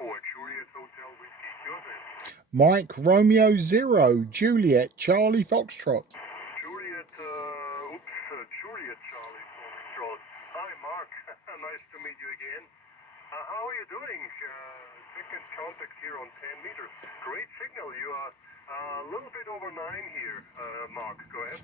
OE4, Juliet Hotel Whiskey, Joseph. Mike Romeo 0, Juliet Charlie Foxtrot. Juliet Charlie Foxtrot. Hi, Mark. Nice to meet you again. How are you doing? Second contact here on 10 meters. Great signal. You are a little bit over 9 here, Mark. Go ahead.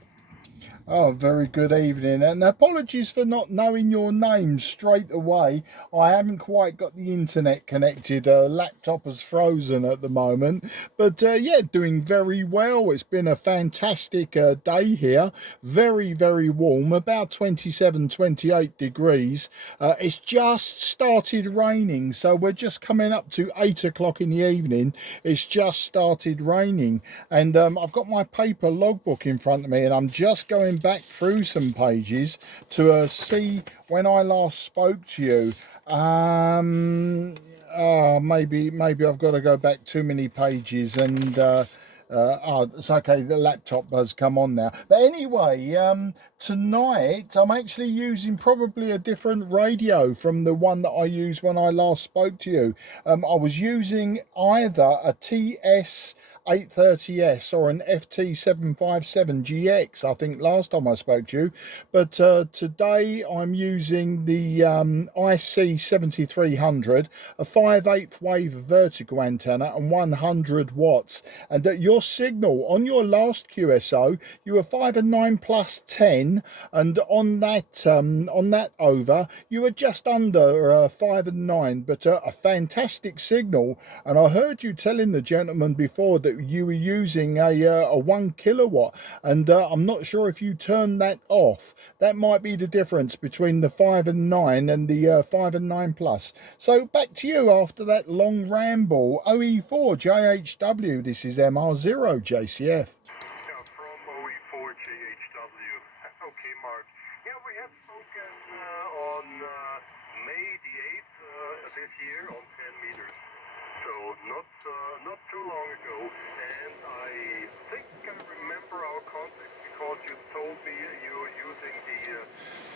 Oh, very good evening, and apologies for not knowing your name straight away. I haven't quite got the internet connected. Laptop is frozen at the moment, but yeah, doing very well. It's been a fantastic day here. Very, very warm, about 27, 28 degrees. It's just started raining, so we're just coming up to 8 o'clock in the evening. It's just started raining, and I've got my paper logbook in front of me, and I'm just going back through some pages to see when I last spoke to you. Maybe I've got to go back too many pages, and it's okay, the laptop has come on now. But anyway, tonight I'm actually using probably a different radio from the one that I used when I last spoke to you. I was using either a TS830S or an FT757GX, I think last time I spoke to you, but today I'm using the IC-7300, a 5/8 wave vertical antenna and 100 watts, and that your signal on your last QSO you were 5 and 9 plus 10, and on that over you were just under 5 and 9, but a fantastic signal. And I heard you telling the gentleman before that you were using a 1 kilowatt, and I'm not sure if you turned that off. That might be the difference between the 5 and 9 and the 5 and 9 plus. So back to you after that long ramble. OE4 JHW, this is MR0 JCF. Yeah, from OE4 JHW. Okay, Mark. Yeah, we have spoken on May the 8th this year on 10 meters. So not too long ago, and I think I remember our contact because you told me you were using the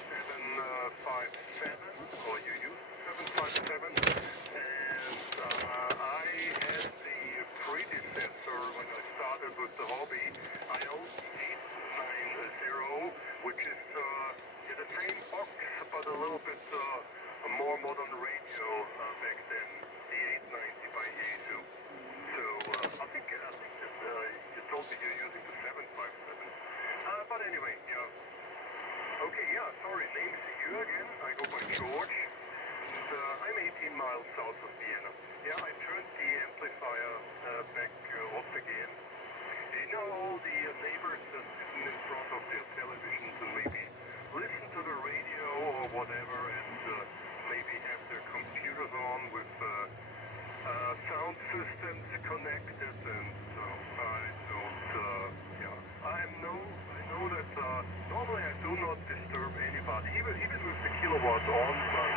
757, or you used 757, and I had the predecessor when I started with the hobby. I owned the 890, which is the same box but a little bit a more modern radio back then. The 890 by Yaesu. So I think that you told me you're using the 757. But anyway, yeah. Okay, yeah, sorry, name is you again. I go by George. And I'm 18 miles south of Vienna. Yeah, I turned the amplifier back off again. You know, all the neighbors sitting in front of their televisions and maybe listen to the radio or whatever, and maybe have their computers on with sound systems connected, and I don't, I know that normally I do not disturb anybody, even with the kilowatt on, but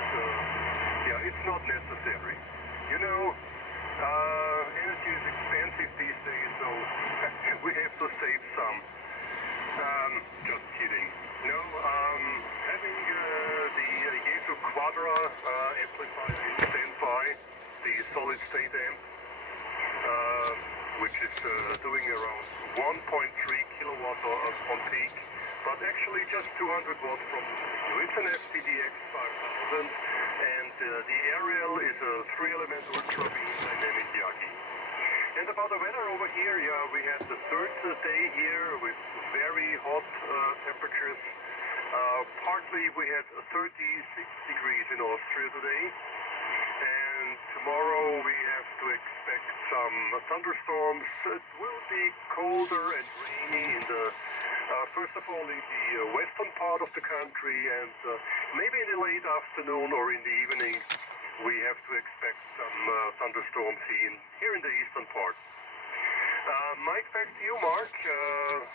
yeah, it's not necessary. You know, energy is expensive these days, so we have to save some. Just kidding. No, having the Yaesu Quadra amplifier in standby, the solid state amp, which is doing around 1.3 kilowatt on peak, but actually just 200 watts from the studio. It's an FPDX 5000, and the aerial is a 3-element ultra beam dynamic Yagi. And about the weather over here, yeah, we had the third day here with very hot temperatures. Partly we had 36 degrees in Austria today, and tomorrow we have to expect some thunderstorms. It will be colder and rainy in the first of all in the western part of the country, and maybe in the late afternoon or in the evening we have to expect some thunderstorms here in the eastern part. Mike, back to you, Mark.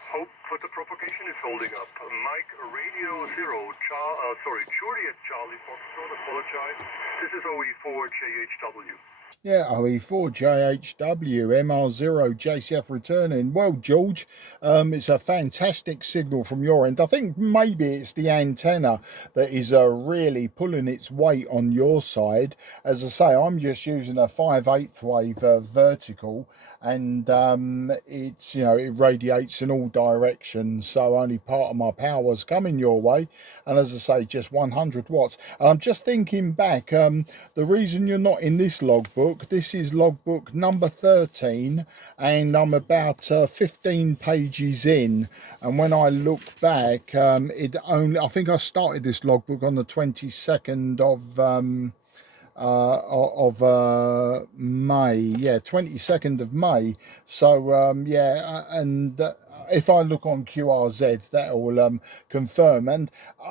Hope the propagation is holding up. Mike, Radio 0, Juliet Charlie Foxtrot, apologize. This is OE4 JHW. Yeah, OE4 JHW MR0 JCF returning. Well, George, it's a fantastic signal from your end. I think maybe it's the antenna that is really pulling its weight on your side. As I say, I'm just using a 5/8 wave vertical, and it's, you know, it radiates in all directions, so only part of my power's coming your way. And as I say, just 100 watts. And I'm just thinking back, the reason you're not in this logbook, this is logbook number 13, and I'm about 15 pages in. And when I look back, I think I started this logbook on the 22nd of May. Yeah, 22nd of May. So if I look on QRZ, that will confirm. And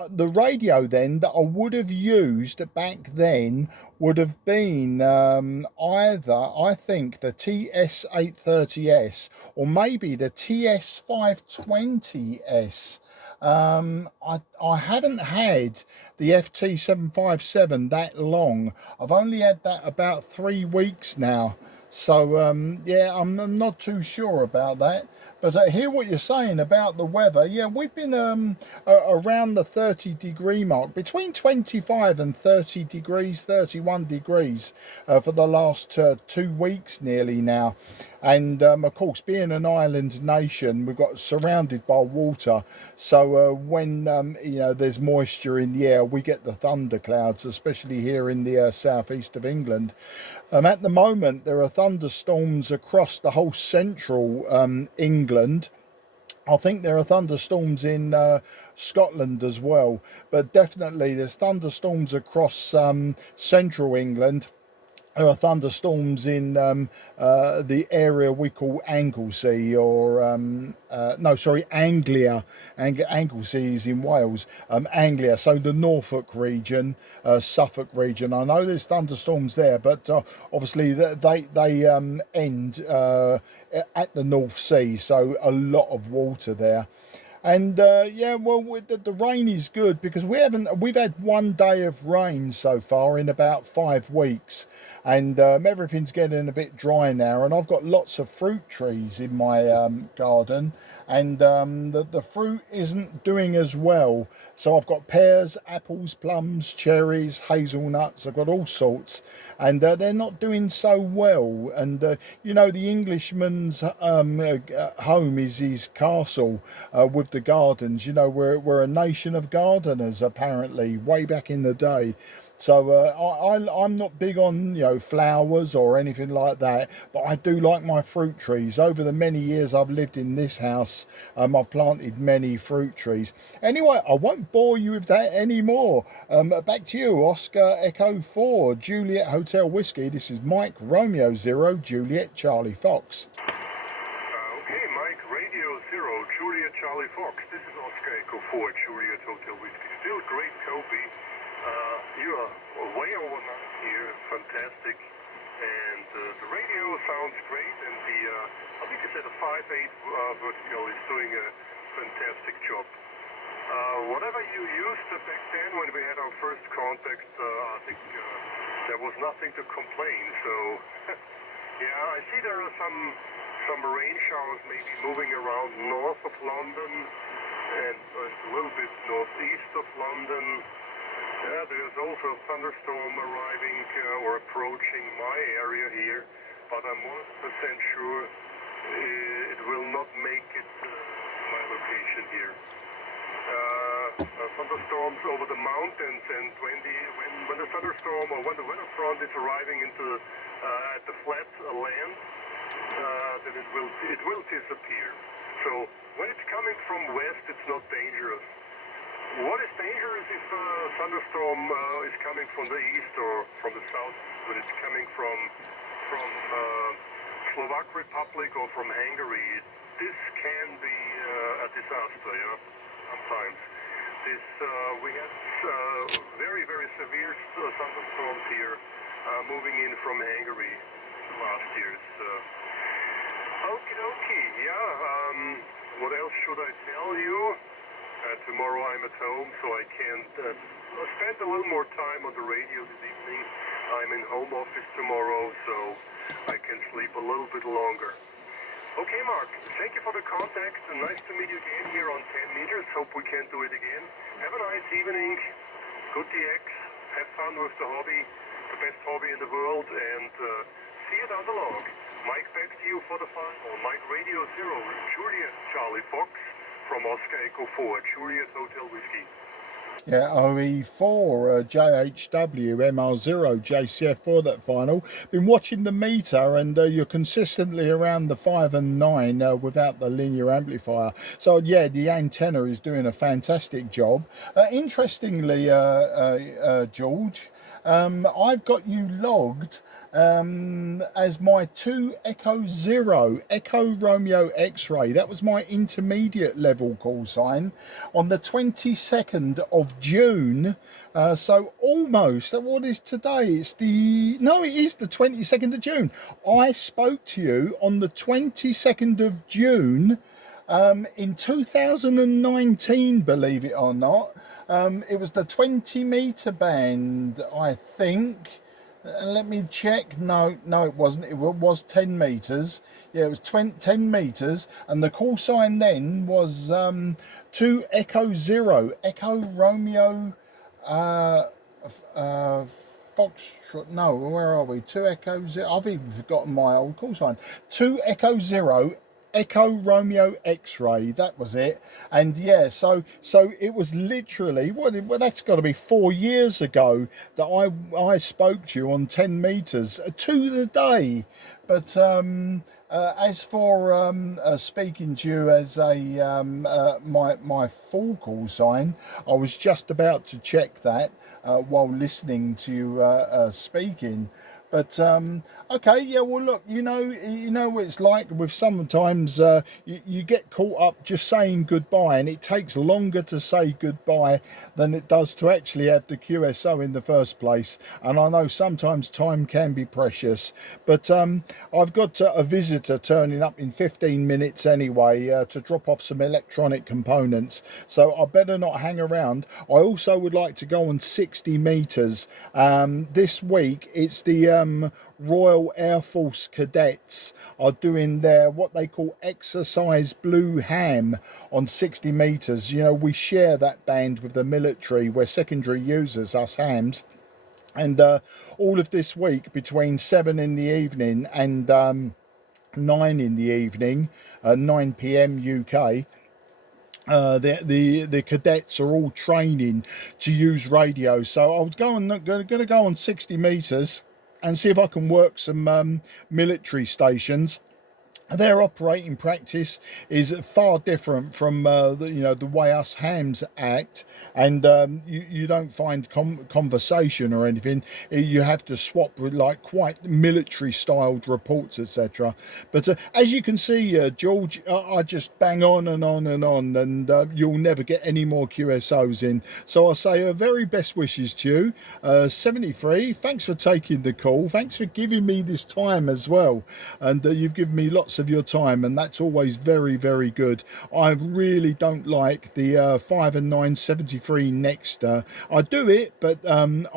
the radio then that I would have used back then would have been either, I think, the TS830S or maybe the TS520S. I haven't had the FT757 that long. I've only had that about 3 weeks now. So yeah, I'm not too sure about that. But I hear what you're saying about the weather. Yeah, we've been around the 30-degree mark, between 25 and 30 degrees, 31 degrees for the last 2 weeks nearly now. And of course, being an island nation, we've got surrounded by water. So when you know, there's moisture in the air, we get the thunderclouds, especially here in the southeast of England. At the moment, there are thunderstorms across the whole central England. I think there are thunderstorms in Scotland as well, but definitely there's thunderstorms across central England. There are thunderstorms in the area we call Anglesey, or no, sorry, Anglia. Anglesey is in Wales. Anglia, so the Norfolk region, Suffolk region. I know there's thunderstorms there, but obviously they end at the North Sea, so a lot of water there. And yeah, well, the rain is good because we've had 1 day of rain so far in about 5 weeks, and everything's getting a bit dry now. And I've got lots of fruit trees in my garden, and the fruit isn't doing as well. So I've got pears, apples, plums, cherries, hazelnuts. I've got all sorts, and they're not doing so well. And you know, the Englishman's home is his castle with the gardens. You know, we're a nation of gardeners apparently, way back in the day. So I'm not big on, you know, flowers or anything like that, but I do like my fruit trees. Over the many years I've lived in this house, I've planted many fruit trees. Anyway, I won't bore you with that anymore. Back to you, Oscar Echo 4, Juliet Hotel Whiskey. This is Mike Romeo 0, Juliet Charlie Fox. Okay, Mike Radio 0, Juliet Charlie Fox. This is Oscar Echo 4, Juliet Hotel Whiskey. Still great copy. You are way over 9 here, fantastic. And the radio sounds great, and the, I think you said a 5/8 vertical is doing a fantastic job. Whatever you used back then when we had our first contact, I think there was nothing to complain. So, yeah, I see there are some rain showers maybe moving around north of London and a little bit northeast of London. Yeah, there's also a thunderstorm arriving or approaching my area here, but I'm 100% sure it will not make it to my location here. Thunderstorms over the mountains, and when the thunderstorm or when the weather front is arriving into at the flat land, then it will disappear. So when it's coming from west, it's not dangerous. What is dangerous if a thunderstorm is coming from the east or from the south, when it's coming from Slovak Republic or from Hungary. This can be a disaster, yeah, sometimes. We had very, very severe thunderstorms here moving in from Hungary last year. Okie dokie, yeah. What else should I tell you? Tomorrow I'm at home, so I can spend a little more time on the radio this evening. I'm in home office tomorrow, so I can sleep a little bit longer. Okay, Mark, thank you for the contact. Nice to meet you again here on 10 meters. Hope we can do it again. Have a nice evening. Good TX. Have fun with the hobby, the best hobby in the world, and see you down the log. Mike, back to you for the final. Mike Radio 0, Juliet Charlie Fox from Oscar Echo 4, Juliet Hotel Whiskey. Yeah, OE4, JHW, MR0, JCF for that final. Been watching the meter, and you're consistently around the 5 and 9 without the linear amplifier. So yeah, the antenna is doing a fantastic job. Interestingly, George, I've got you logged as my 2 Echo 0 Echo Romeo X-ray. That was my intermediate level call sign on the 22nd of June. So almost, what is today? It is the 22nd of June. I spoke to you on the 22nd of June in 2019, believe it or not. It was the 20 meter band, I think. Let me check. No, it wasn't. It was 10 meters. Yeah, it was 10 meters, and the call sign then was 2 Echo 0 Echo Romeo Foxtrot. No, where are we? 2 Echo 0. I've even forgotten my old call sign. 2 Echo 0 Echo Romeo X-ray, that was it. And yeah, so it was literally, well that's got to be 4 years ago that I spoke to you on 10 meters to the day. But as for speaking to you as a my full call sign, I was just about to check that while listening to you speaking. But okay, yeah. Well, look, you know what it's like with sometimes you get caught up just saying goodbye, and it takes longer to say goodbye than it does to actually have the QSO in the first place. And I know sometimes time can be precious, but I've got a visitor turning up in 15 minutes anyway to drop off some electronic components, so I better not hang around. I also would like to go on 60 meters this week. It's the Royal Air Force cadets are doing their what they call exercise blue ham on 60 meters. You know, we share that band with the military. We're secondary users, us hams. And all of this week between 7 in the evening and 9 in the evening, 9 p.m. UK, the cadets are all training to use radio. So I was going to go on 60 meters and see if I can work some military stations. Their operating practice is far different from the way us hams act, and you don't find conversation or anything. You have to swap with like quite military styled reports, etc. But as you can see, George, I just bang on and on and on, and you'll never get any more QSOs in. So I say very best wishes to you. 73, thanks for taking the call. Thanks for giving me this time as well, and you've given me lots of your time, and that's always very, very good. I really don't like the 5 and 9 73 next. I do it, but I'm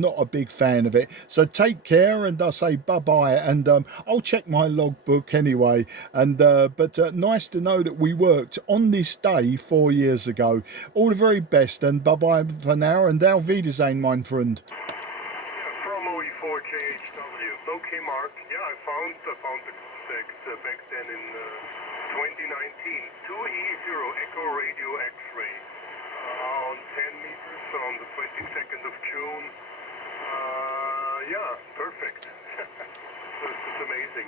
not a big fan of it. So take care, and I say bye bye, and I'll check my logbook anyway. And but nice to know that we worked on this day 4 years ago. All the very best, and bye bye for now, and auf Wiedersehen, mein Freund. From OE4JHW. Okay, Mark. Yeah, I found the contact back then in 2019. 2E0 Echo Radio X-ray on 10 meters on the 22nd of June. Yeah, perfect. It's amazing.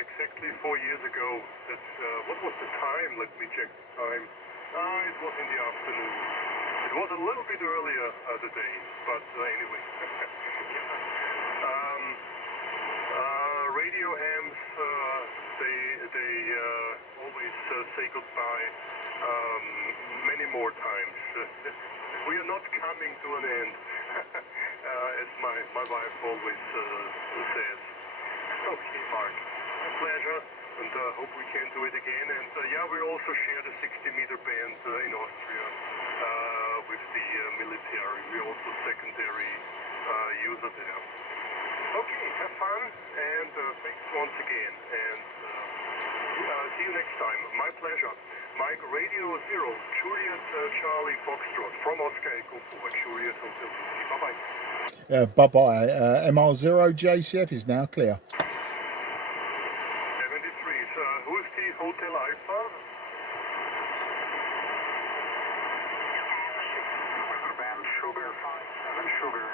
Exactly 4 years ago. That's what was the time? Let me check the time. It was in the afternoon. It was a little bit earlier today, but anyway. Radio hams, they always say goodbye many more times. We are not coming to an end, as my wife always says. Okay, Mark, a pleasure, and hope we can do it again. And yeah, we also share the 60-meter band in Austria with the military. We're also secondary user there. Okay, have fun, and thanks once again. And see you next time. My pleasure. Mike, Radio Zero, Juliet Charlie Foxtrot from Oscar Echo for Juliet Hotel. Bye-bye. Bye-bye. MR0 JCF is now clear. 73. Who's the Hotel Alpha? Band Sugar 57 Sugar.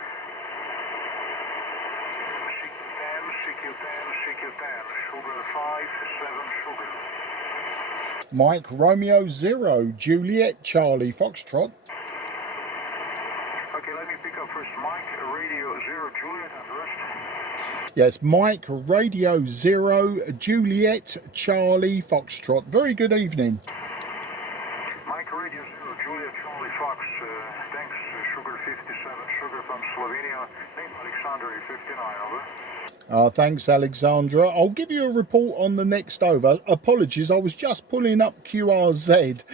CQ10, Sugar 57 Sugar. Mike Romeo 0 Juliet Charlie Foxtrot. Okay, let me pick up first Mike Radio 0 Juliet and the rest. Yes, Mike Radio 0 Juliet Charlie Foxtrot. Very good evening. Mike Radio 0 Juliet Charlie Fox. Thanks, Sugar 57 Sugar from Slovenia. Name Alexander 59, over. Thanks, Alexandra. I'll give you a report on the next over. Apologies, I was just pulling up QRZ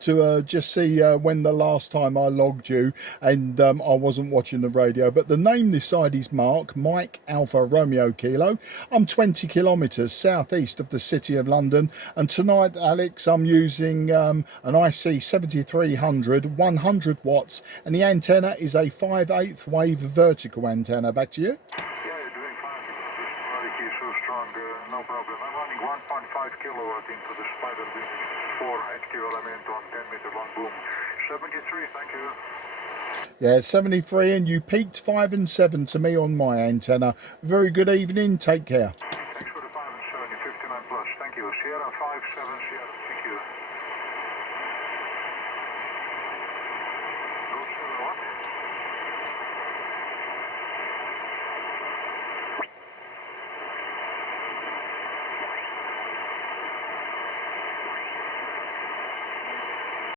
to just see when the last time I logged you, and I wasn't watching the radio. But the name this side is Mark, Mike Alpha Romeo Kilo. I'm 20 kilometres southeast of the City of London, and tonight, Alex, I'm using an IC-7300, 100 watts, and the antenna is a 5/8 wave vertical antenna. Back to you. No problem. I'm running 1.5 kilowatt into the spider beam, 4 active element on 10 meter long boom. 73, thank you. Yeah, 73, and you peaked 5 and 7 to me on my antenna. Very good evening. Take care.